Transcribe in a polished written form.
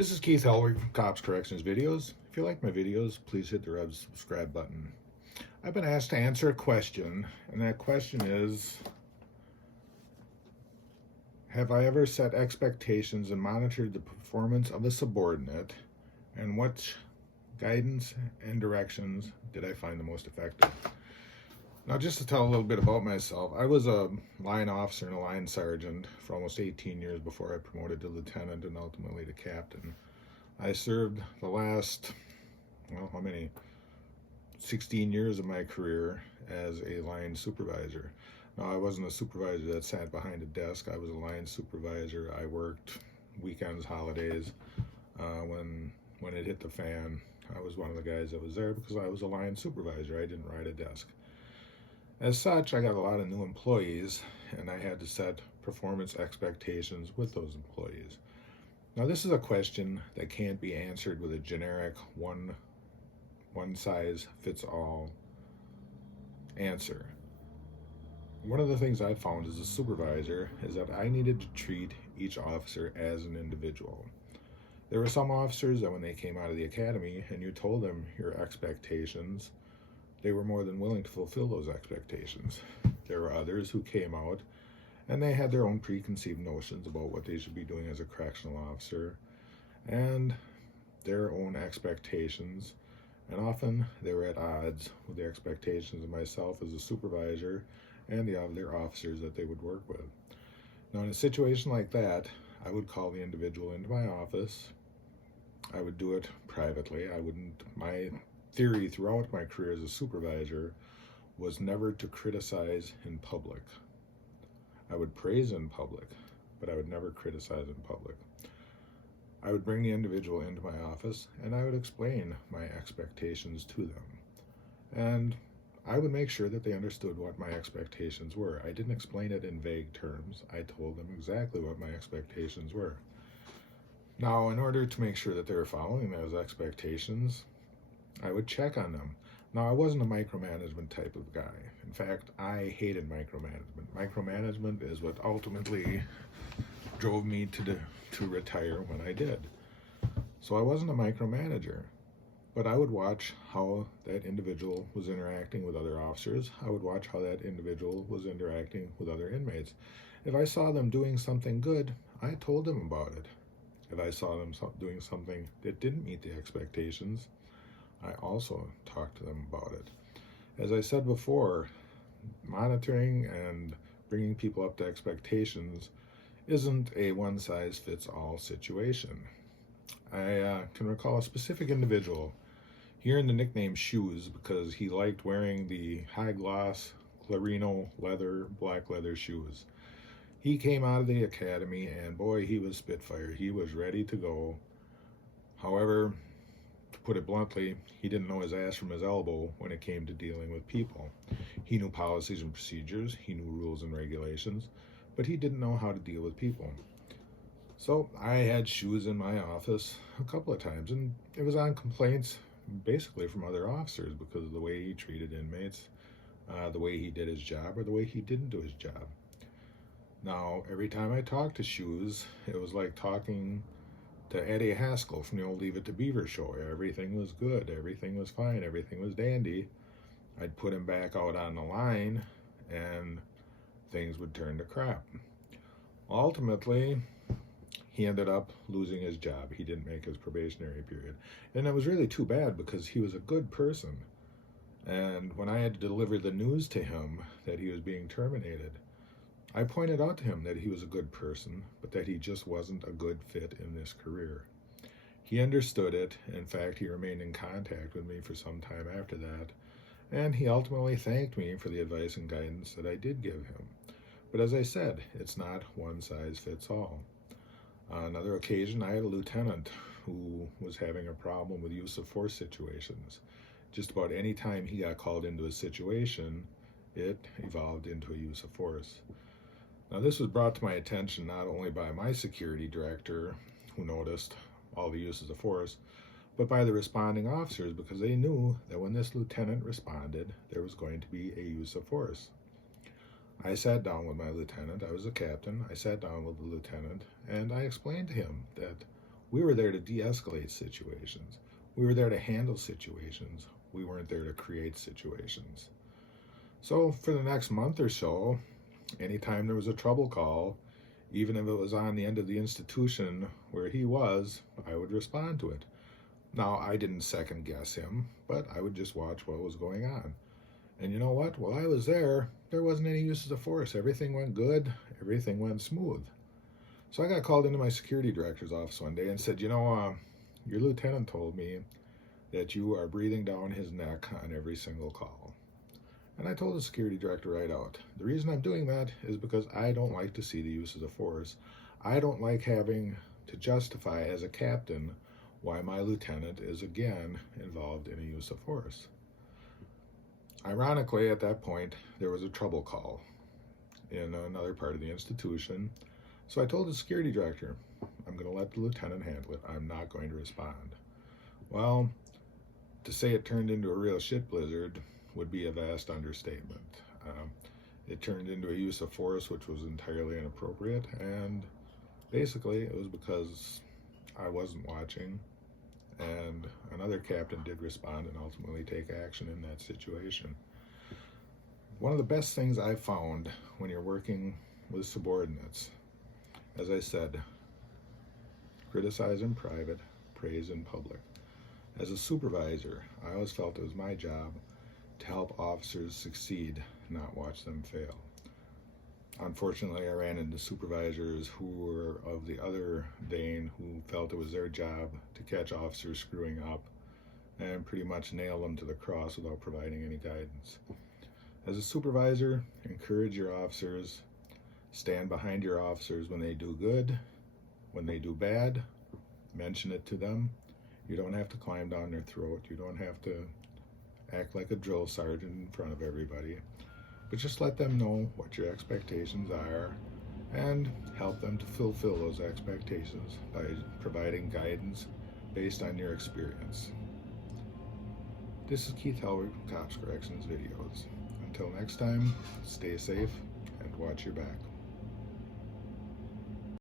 This is Keith Hellwig from Cops Corrections Videos. If you like my videos, please hit the red subscribe button. I've been asked to answer a question, and that question is, have I ever set expectations and monitored the performance of a subordinate, and what guidance and directions did I find the most effective? Now, just to tell a little bit about myself, I was a line officer and a line sergeant for almost 18 years before I promoted to lieutenant and ultimately to captain. I served the last, 16 years of my career as a line supervisor. Now, I wasn't a supervisor that sat behind a desk. I was a line supervisor. I worked weekends, holidays. When it hit the fan, I was one of the guys that was there because I was a line supervisor. I didn't ride a desk. As such, I got a lot of new employees, and I had to set performance expectations with those employees. Now, this is a question that can't be answered with a generic one-size-fits-all answer. One of the things I found as a supervisor is that I needed to treat each officer as an individual. There were some officers that when they came out of the academy and you told them your expectations, they were more than willing to fulfill those expectations. There were others who came out and they had their own preconceived notions about what they should be doing as a correctional officer and their own expectations, and often they were at odds with the expectations of myself as a supervisor and the other officers that they would work with. Now, in a situation like that, I would call the individual into my office. I would do it privately. My theory throughout my career as a supervisor was never to criticize in public. I would praise in public, but I would never criticize in public. I would bring the individual into my office and I would explain my expectations to them. And I would make sure that they understood what my expectations were. I didn't explain it in vague terms. I told them exactly what my expectations were. Now, in order to make sure that they were following those expectations, I would check on them. Now, I wasn't a micromanagement type of guy. In fact, I hated micromanagement. Micromanagement is what ultimately drove me to retire when I did. So I wasn't a micromanager, but I would watch how that individual was interacting with other officers. I would watch how that individual was interacting with other inmates. If I saw them doing something good, I told them about it. If I saw them doing something that didn't meet the expectations, I also talked to them about it. As I said before, monitoring and bringing people up to expectations isn't a one-size-fits-all situation. I can recall a specific individual hearing the nickname Shoes because he liked wearing the high-gloss Clarino leather, black leather shoes. He came out of the academy and boy, he was Spitfire. He was ready to go. However, to put it bluntly, he didn't know his ass from his elbow when it came to dealing with people. He knew policies and procedures, he knew rules and regulations, but he didn't know how to deal with people. So I had Shoes in my office a couple of times, and it was on complaints basically from other officers because of the way he treated inmates, the way he did his job, or the way he didn't do his job. Now, every time I talked to Shoes, it was like talking to Eddie Haskell from the old Leave It to Beaver show. Everything was good, everything was fine, everything was dandy. I'd put him back out on the line, and things would turn to crap. Ultimately, he ended up losing his job. He didn't make his probationary period. And it was really too bad because he was a good person. And when I had to deliver the news to him that he was being terminated, I pointed out to him that he was a good person, but that he just wasn't a good fit in this career. He understood it. In fact, he remained in contact with me for some time after that, and he ultimately thanked me for the advice and guidance that I did give him. But as I said, it's not one size fits all. On another occasion, I had a lieutenant who was having a problem with use of force situations. Just about any time he got called into a situation, it evolved into a use of force. Now, this was brought to my attention not only by my security director, who noticed all the uses of force, but by the responding officers, because they knew that when this lieutenant responded, there was going to be a use of force. I sat down with my lieutenant. I was a captain. I sat down with the lieutenant, and I explained to him that We were there to de-escalate situations. We were there to handle situations. We weren't there to create situations. So for the next month or so, anytime there was a trouble call, even if it was on the end of the institution where he was, I would respond to it. Now, I didn't second guess him, but I would just watch what was going on. And you know what? While I was there wasn't any uses of force. Everything went good. Everything went smooth. So I got called into my security director's office one day and said, your lieutenant told me that you are breathing down his neck on every single call. And I told the security director right out, the reason I'm doing that is because I don't like to see the uses of force. I don't like having to justify as a captain why my lieutenant is again involved in a use of force. Ironically, at that point, there was a trouble call in another part of the institution. So I told the security director, I'm going to let the lieutenant handle it. I'm not going to respond. Well, to say it turned into a real shit blizzard would be a vast understatement. It turned into a use of force which was entirely inappropriate, and basically it was because I wasn't watching, and another captain did respond and ultimately take action in that situation. One of the best things I found when you're working with subordinates, as I said, criticize in private, praise in public. As a supervisor, I always felt it was my job to help officers succeed, not watch them fail. Unfortunately, I ran into supervisors who were of the other vein, who felt it was their job to catch officers screwing up and pretty much nail them to the cross without providing any guidance. As a supervisor, encourage your officers, stand behind your officers when they do good, when they do bad, mention it to them. You don't have to climb down their throat. You don't have to act like a drill sergeant in front of everybody, but just let them know what your expectations are and help them to fulfill those expectations by providing guidance based on your experience. This is Keith Helwig from Cops Corrections Videos. Until next time, stay safe and watch your back.